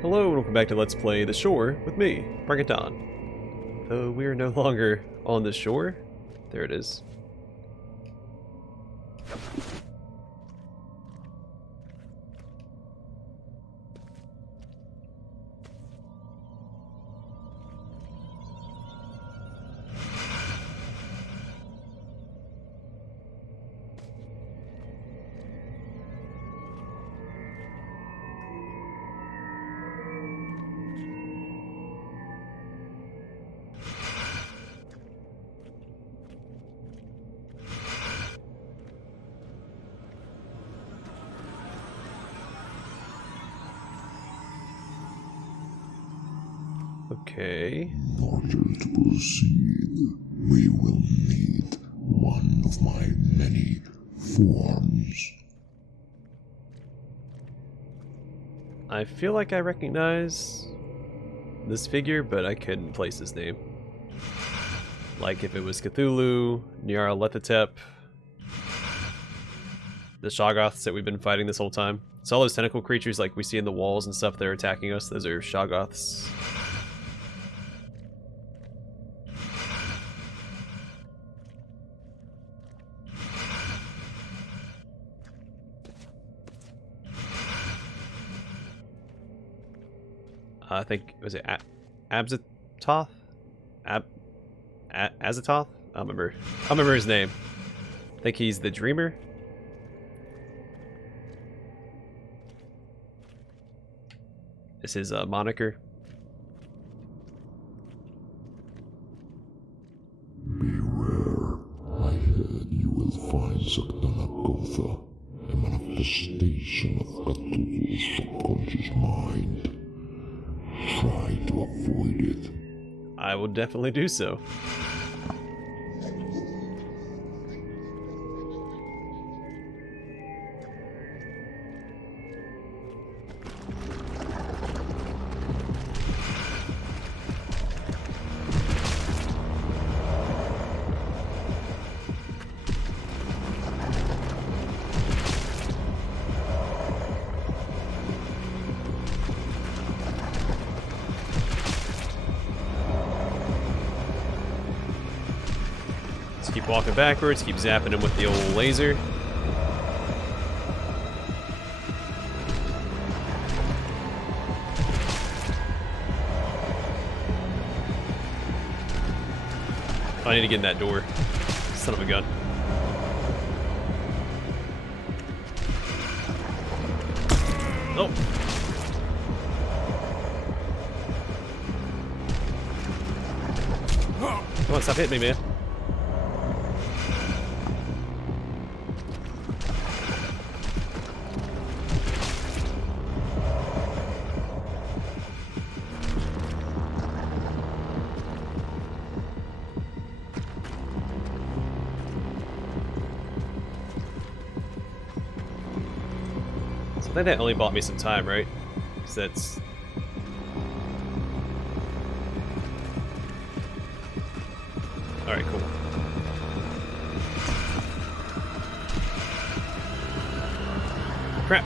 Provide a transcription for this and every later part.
Hello and welcome back to Let's Play The Shore with me, Bring It On. Though we are no longer on the shore. There it is. Okay. In order to proceed, we will need one of my many forms. I feel like I recognize this figure, but I couldn't place his name. Like if it was Cthulhu, Nyarlathotep, the Shoggoths that we've been fighting this whole time. So all those tentacle creatures like we see in the walls and stuff that are attacking us, those are Shoggoths. I think, was it Abzatoth? Azatoth? I don't remember his name. I think he's the Dreamer. Is his moniker. Beware, ahead you will find Sakdanagotha, a manifestation of Cthulhu's subconscious mind. Try to avoid it. I will definitely do so. Keep walking backwards, keep zapping him with the old laser. I need to get in that door. Son of a gun. Oh. Come on, stop hitting me, man. I think that only bought me some time, right? Because that's... Alright, cool. Crap!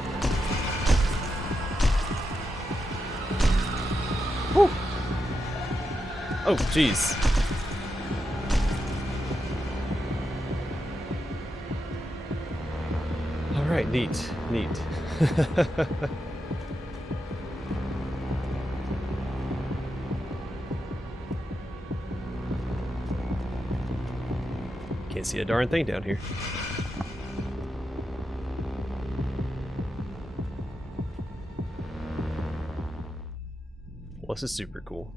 Whew! Oh, jeez. Alright, neat. Can't see a darn thing down here. Well, this is super cool.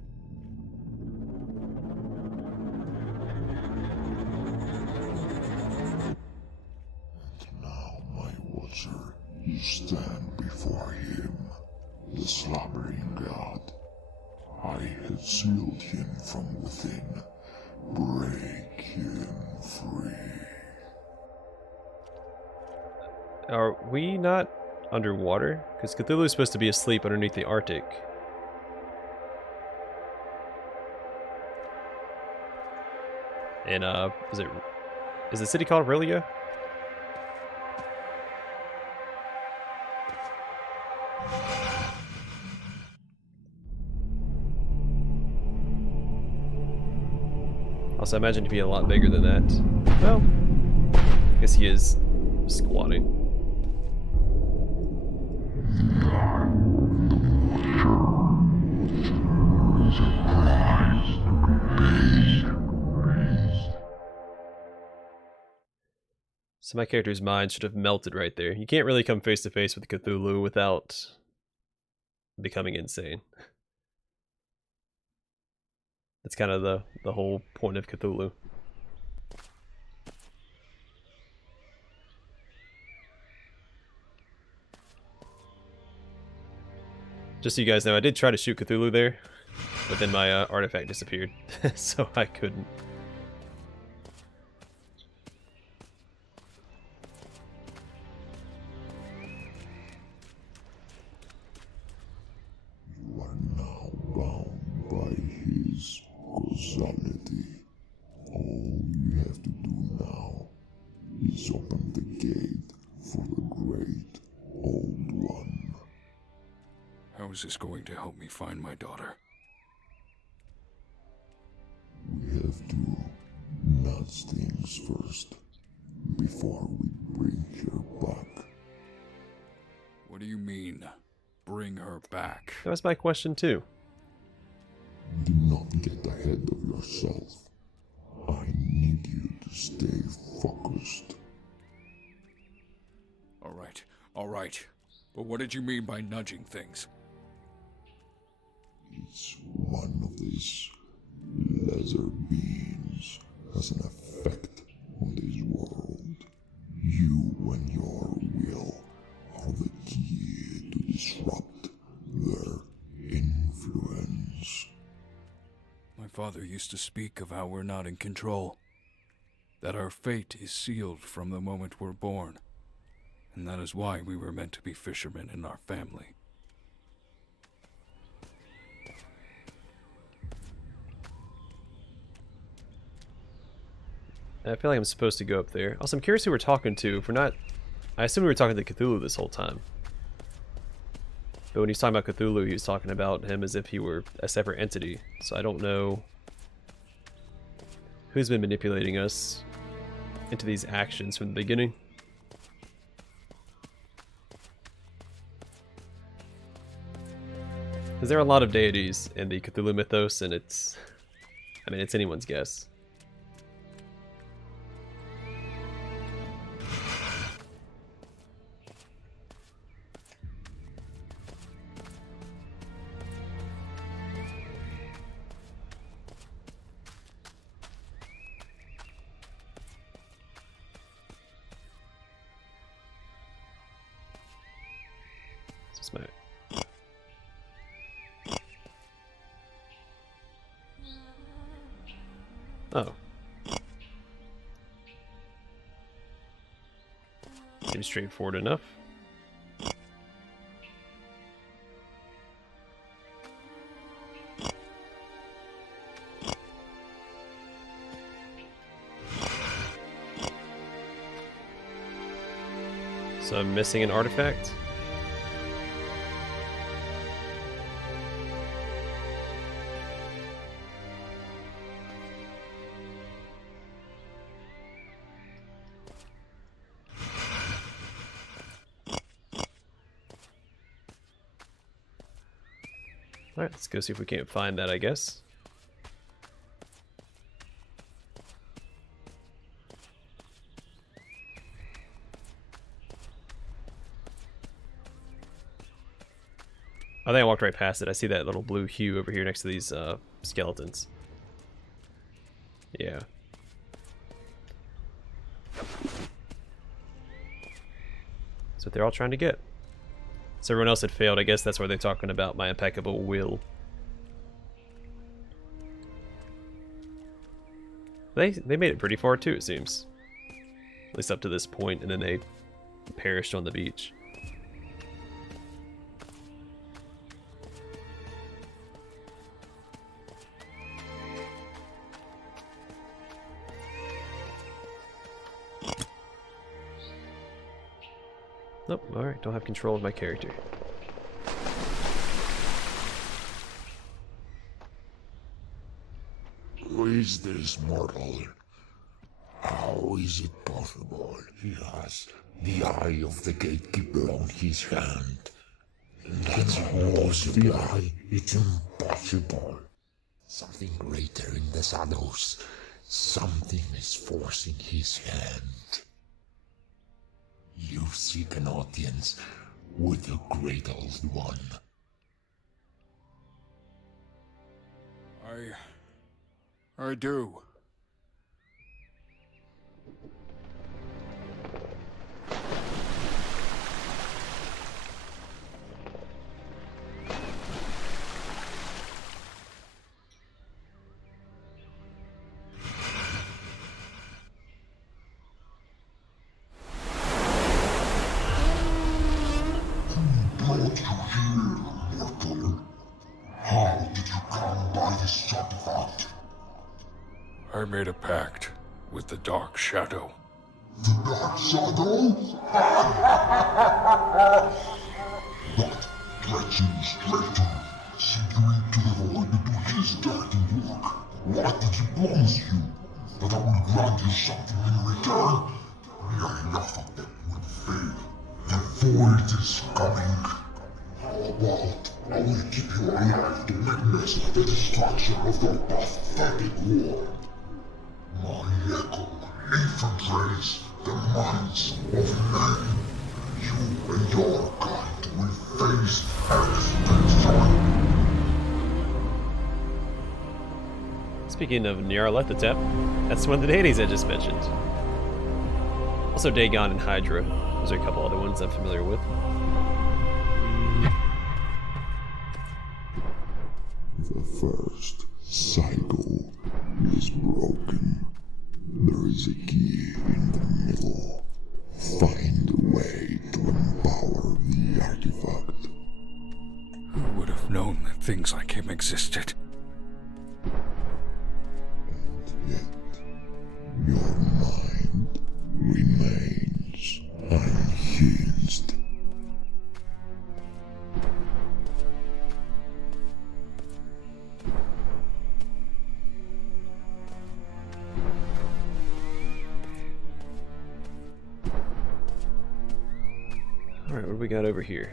And now, my watcher, you stand before him, the slumbering god. I have sealed him from within. Break him free. Are we not underwater? Because Cthulhu is supposed to be asleep underneath the Arctic. And, is the city called Relia? Also, I imagine to be a lot bigger than that. Well, I guess he is squatting. So my character's mind should have melted right there. You can't really come face to face with Cthulhu without becoming insane. That's kind of the whole point of Cthulhu. Just so you guys know, I did try to shoot Cthulhu there, but then my artifact disappeared, so I couldn't. You are now bound by his causality. All you have to do now is open the gate for the great old one. How is this going to help me find my daughter? We have to nudge things first before we bring her back. What do you mean, bring her back? That was my question too. Do not get ahead of yourself. I need you to stay focused. All right. But what did you mean by nudging things? Each one of these lesser beings has an effect on this world. You and your will are the key to disrupt their influence. My father used to speak of how we're not in control. That our fate is sealed from the moment we're born. And that is why we were meant to be fishermen in our family. I feel like I'm supposed to go up there. Also, I'm curious who we're talking to. If we're not... I assume we were talking to Cthulhu this whole time. But when he's talking about Cthulhu, he was talking about him as if he were a separate entity. So I don't know who's been manipulating us into these actions from the beginning. Because there are a lot of deities in the Cthulhu mythos, and it's... I mean, it's anyone's guess. This is my... Oh. Seems straightforward enough. So I'm missing an artifact. Alright, let's go see if we can't find that, I guess. I think I walked right past it. I see that little blue hue over here next to these skeletons. Yeah. That's what they're all trying to get. So everyone else had failed. I guess that's why they're talking about my impeccable will. They made it pretty far too, it seems. At least up to this point, and then they perished on the beach. Nope, alright, don't have control of my character. We is this, mortal? How is it possible? He has the eye of the gatekeeper on his hand. That's impossible. The eye, it's impossible. Something greater in the shadows. Something is forcing his hand. You seek an audience with the Great Old One. I do. Brought you here, mortal. How did you come by this artifact? I made a pact with the Dark Shadow. The Dark Shadow? What treacherous traitor sent you into the void to do his dirty work? What did he promise you? That I will grant you something in return? Enough of them will fail. The void is coming. How about I will keep you alive to witness the destruction of the pathetic world? My echo infiltrates the minds of men. You and your kind will face extinction. Speaking of Nyarlathotep, that's one of the deities I just mentioned. Also Dagon and Hydra. Those are a couple other ones I'm familiar with. The first cycle is broken. There is a key in the middle. Find a way to empower the artifact. Who would have known that things like him existed? And yet, your mind remains unhinged. Alright, what do we got over here?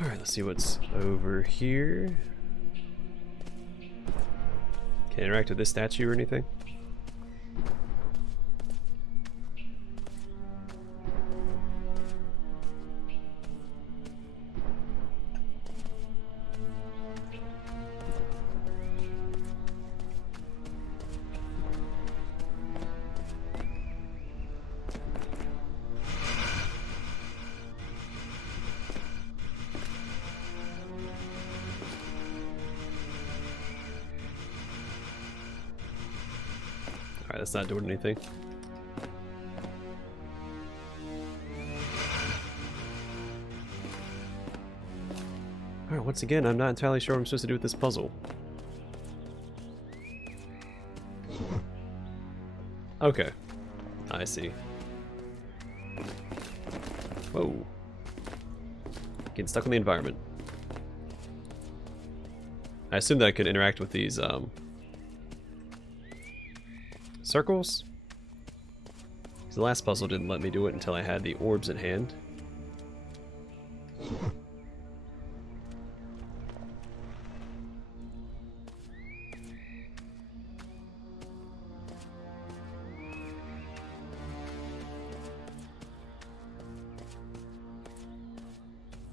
Alright, let's see what's over here. Can I interact with this statue or anything? Alright, that's not doing anything. Alright, once again, I'm not entirely sure what I'm supposed to do with this puzzle. Okay. I see. Whoa. Getting stuck in the environment. I assumed that I could interact with these, circles? 'Cause the last puzzle didn't let me do it until I had the orbs in hand. I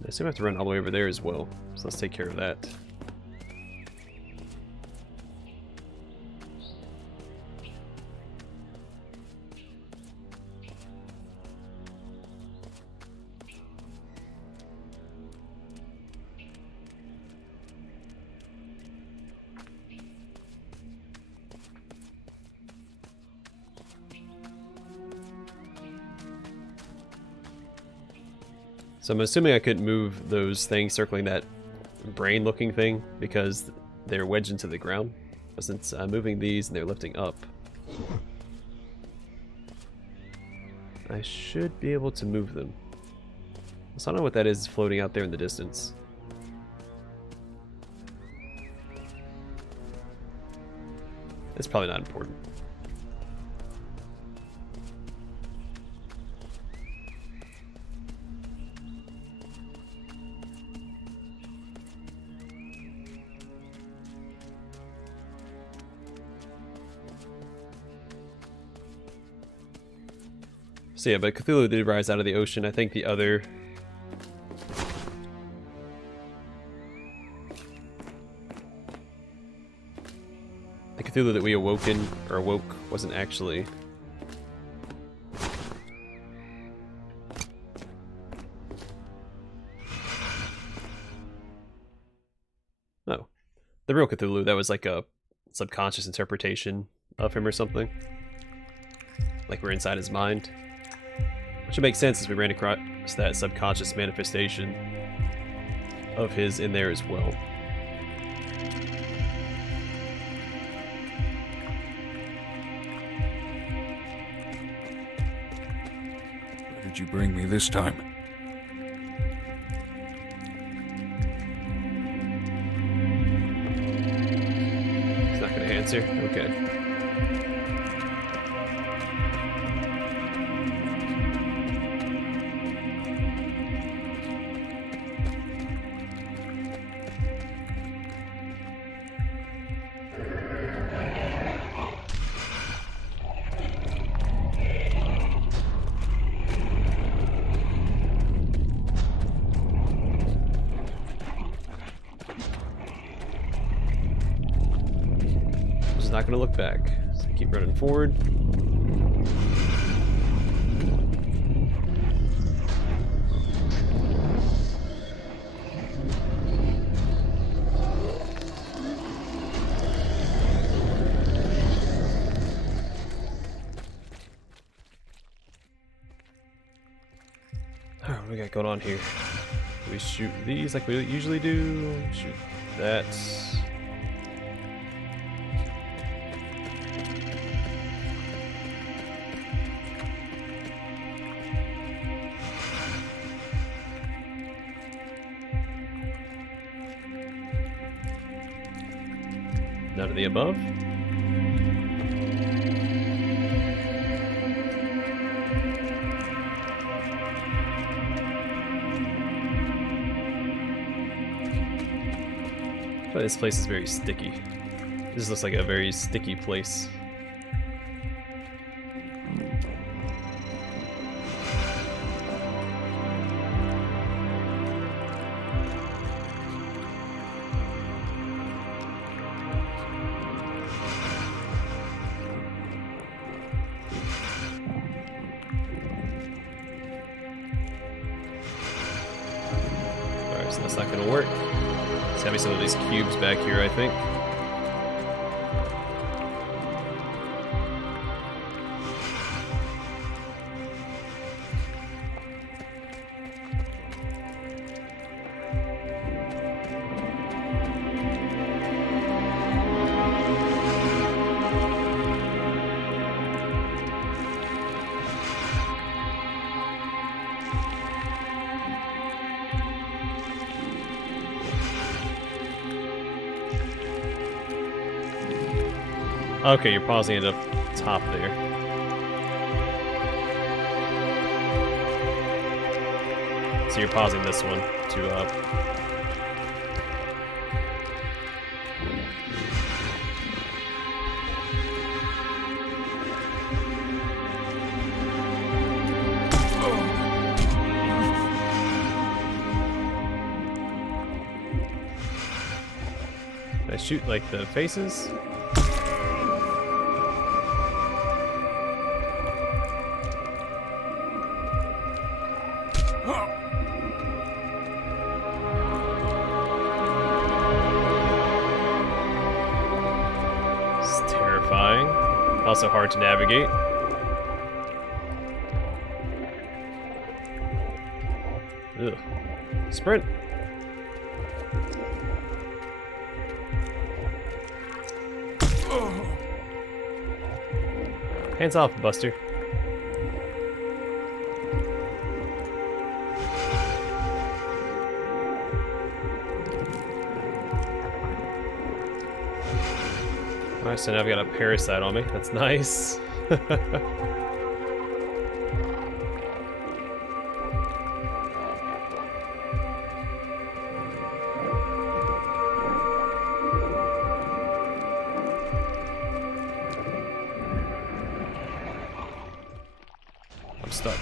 assume I have to run all the way over there as well, so let's take care of that. So I'm assuming I couldn't move those things circling that brain-looking thing because they're wedged into the ground. But since I'm moving these and they're lifting up, I should be able to move them. So I don't know what that is floating out there in the distance. It's probably not important. So yeah, but Cthulhu did rise out of the ocean. I think the other... the Cthulhu that we awoke wasn't actually... No. The real Cthulhu, that was like a subconscious interpretation of him or something. Like we're inside his mind. Which would make sense as we ran across that subconscious manifestation of his in there as well. Where did you bring me this time? He's not going to answer? Okay. Not gonna look back, so keep running forward. Alright, what do we got going on here? Do we shoot these like we usually do? Shoot that. None of the above. But this place is very sticky. This looks like a very sticky place. So that's not going to work. There's gotta be some of these cubes back here, I think. Okay, you're pausing it up top there. So you're pausing this one to I shoot like the faces? Also hard to navigate. Ugh. Sprint. Hands off, Buster. Alright, so now I've got a parasite on me. That's nice. I'm stuck.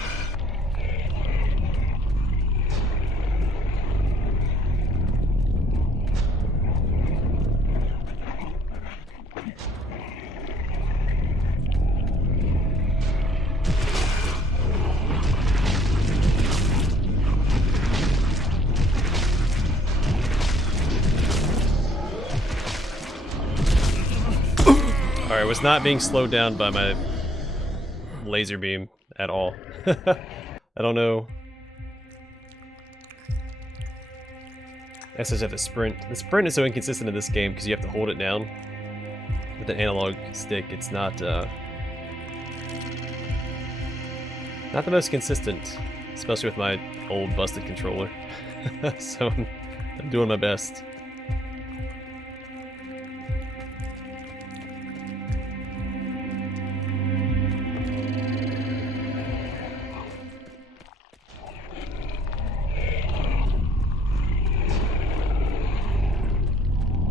Alright, I was not being slowed down by my laser beam at all. I don't know. I guess I just have to sprint. The sprint is so inconsistent in this game because you have to hold it down with an analog stick. It's not the most consistent, especially with my old busted controller. So I'm doing my best.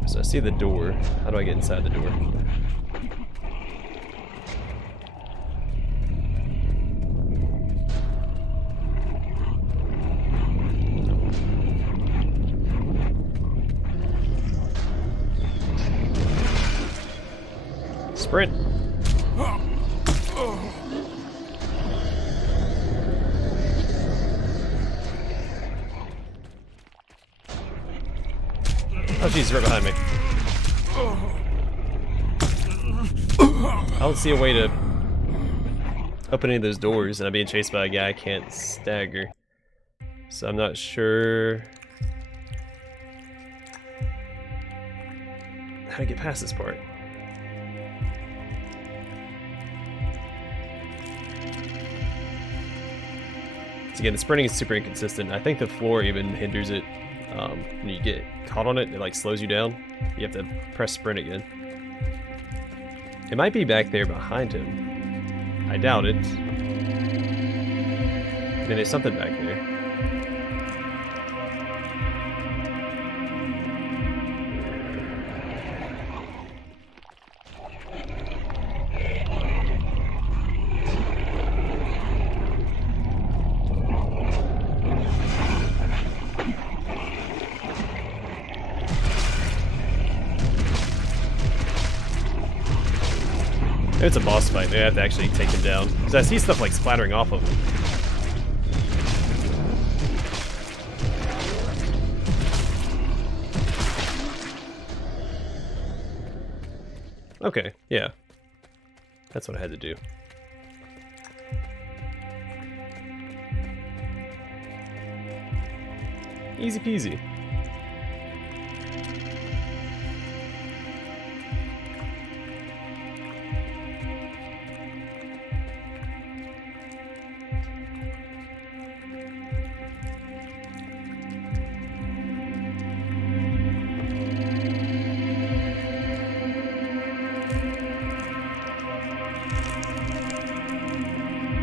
So I see the door. How do I get inside the door? Sprint! Oh jeez, right behind me. I don't see a way to open any of those doors, and I'm being chased by a guy I can't stagger. So I'm not sure how to get past this part. So again, the sprinting is super inconsistent. I think the floor even hinders it. When you get caught on it, it like slows you down. You have to press sprint again. It might be back there behind him. I doubt it. I mean, there's something back there. It's a boss fight. They have to actually take him down. Because I see stuff like splattering off of him. Okay, yeah. That's what I had to do. Easy peasy.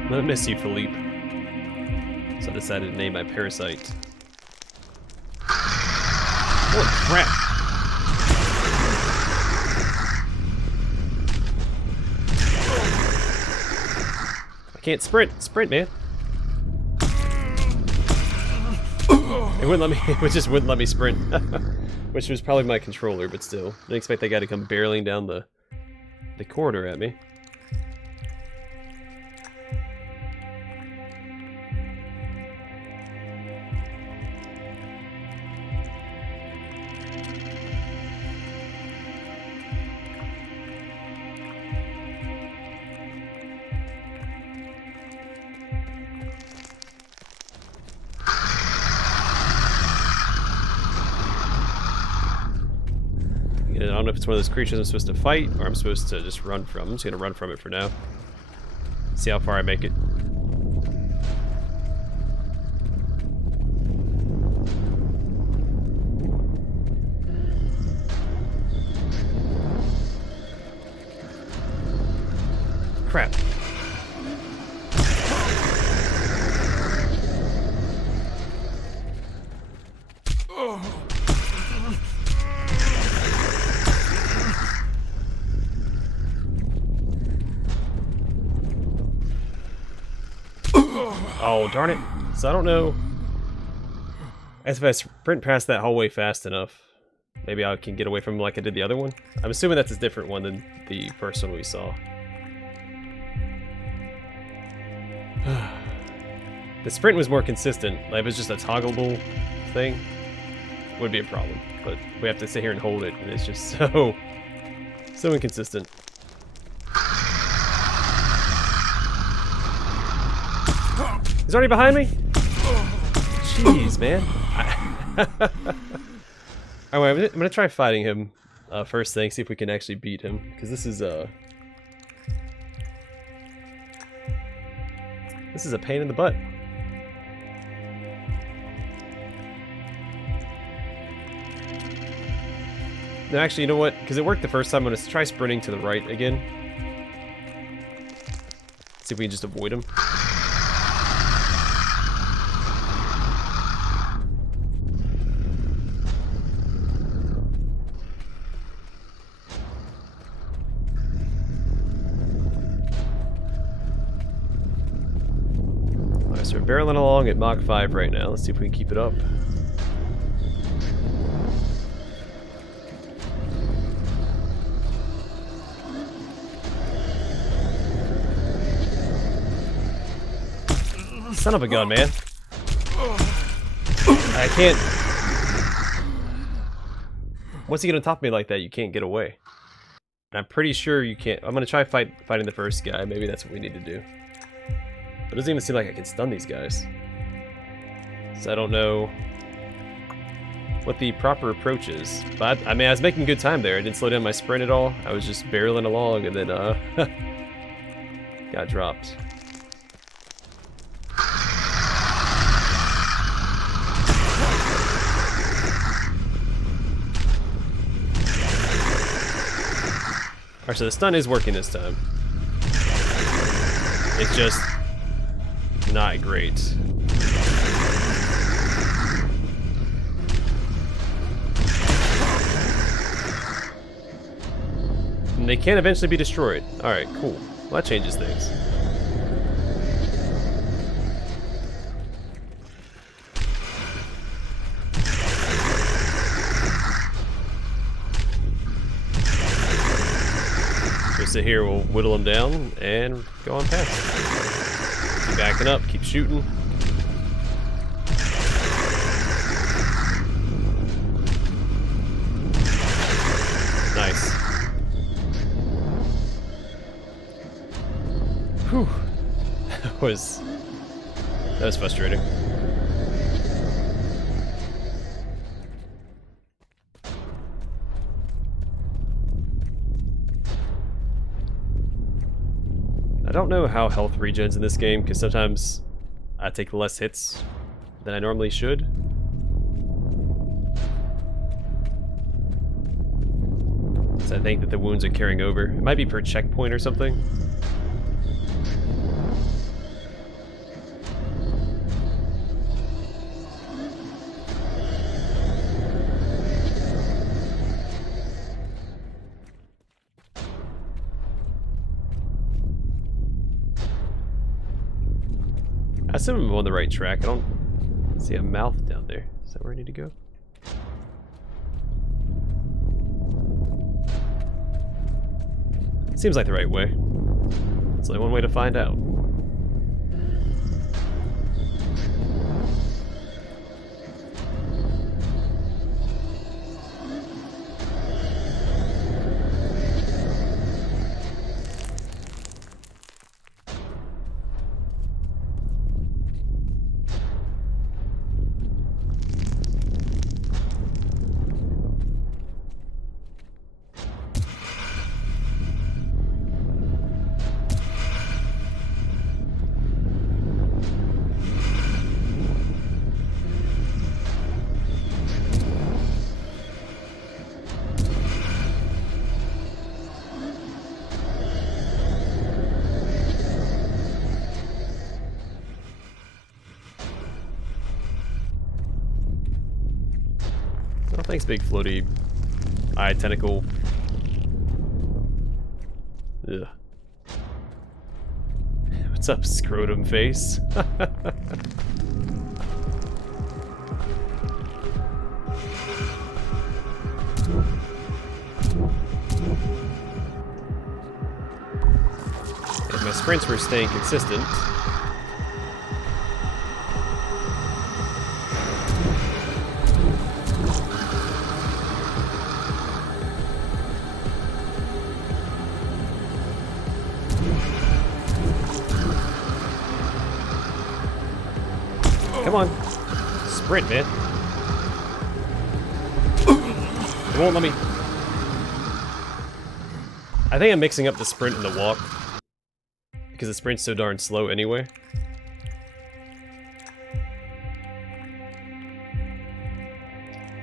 I'm gonna miss you, Philippe. So I decided to name my parasite. Holy crap! I can't sprint! Sprint, man! It wouldn't let me, it just wouldn't let me sprint. Which was probably my controller, but still. I didn't expect that guy to come barreling down the corridor at me. it's one of those creatures I'm supposed to fight or I'm supposed to just run from. I'm just gonna run from it for now. See how far I make it. Crap. Oh, darn it. So I don't know. As if I sprint past that hallway fast enough, maybe I can get away from him like I did the other one. I'm assuming that's a different one than the first one we saw. The sprint was more consistent. Like, if it was just a toggleable thing, it would be a problem. But we have to sit here and hold it, and it's just so inconsistent. He's already behind me? Jeez, man. Alright, I'm gonna try fighting him first thing, see if we can actually beat him. Because this is a pain in the butt. No, actually, you know what? Because it worked the first time, I'm gonna try sprinting to the right again. See if we can just avoid him. So we're barreling along at Mach 5 right now. Let's see if we can keep it up. Son of a gun, man. I can't... Once you get on top of me like that, you can't get away. I'm pretty sure you can't... I'm gonna try fighting the first guy. Maybe that's what we need to do. It doesn't even seem like I can stun these guys. So I don't know what the proper approach is. But, I mean, I was making good time there. I didn't slow down my sprint at all. I was just barreling along and then, got dropped. Alright, so the stun is working this time. It's just... not great. And they can eventually be destroyed. Alright, cool. Well, that changes things. So sit here, we'll whittle them down and go on past. Keep backing up, keep shooting. Nice. Whew. That was frustrating. I don't know how health regens in this game, because sometimes I take less hits than I normally should. So I think that the wounds are carrying over. It might be per checkpoint or something. I assume I'm on the right track. I don't see a mouth down there. Is that where I need to go? Seems like the right way. It's only one way to find out. Thanks, big floaty eye tentacle. Ugh. What's up, scrotum face? If my sprints were staying consistent. Come on. Sprint, man. It won't let me. I think I'm mixing up the sprint and the walk. Because the sprint's so darn slow anyway.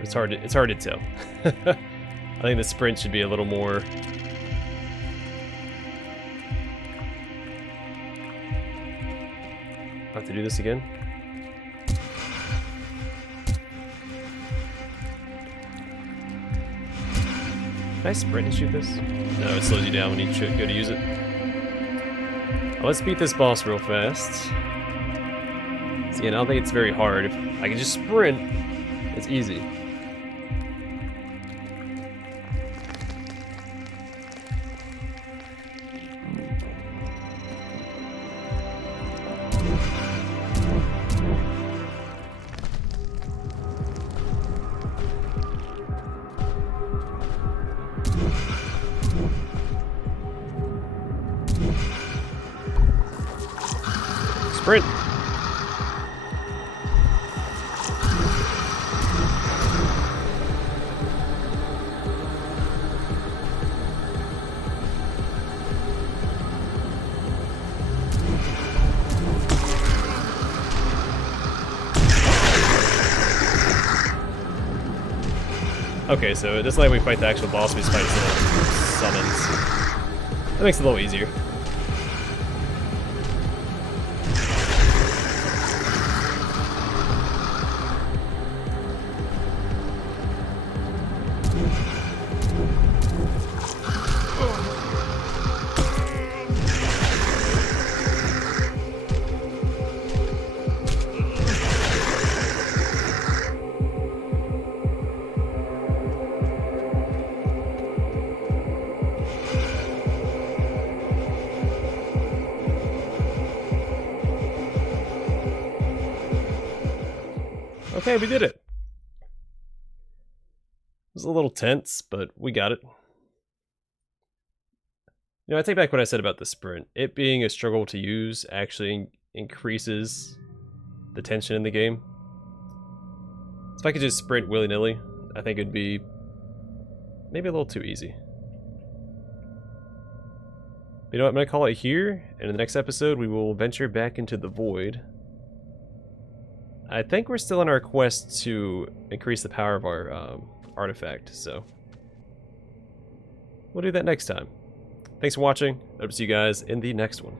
It's hard to tell. I think the sprint should be a little more. I have to do this again. Can I sprint and shoot this? No, it slows you down when you go to use it. Let's beat this boss real fast. See, and I don't think it's very hard. If I can just sprint, it's easy. Sprint. Okay, so this way we fight the actual boss, we just fight his little summons. That makes it a little easier. Okay, we did it. It was a little tense, but we got it. You know, I take back what I said about the sprint. It being a struggle to use actually increases the tension in the game. So if I could just sprint willy-nilly, I think it'd be maybe a little too easy. But you know what, I'm going to call it here, and in the next episode we will venture back into the void. I think we're still on our quest to increase the power of our artifact, so we'll do that next time. Thanks for watching. Hope to see you guys in the next one.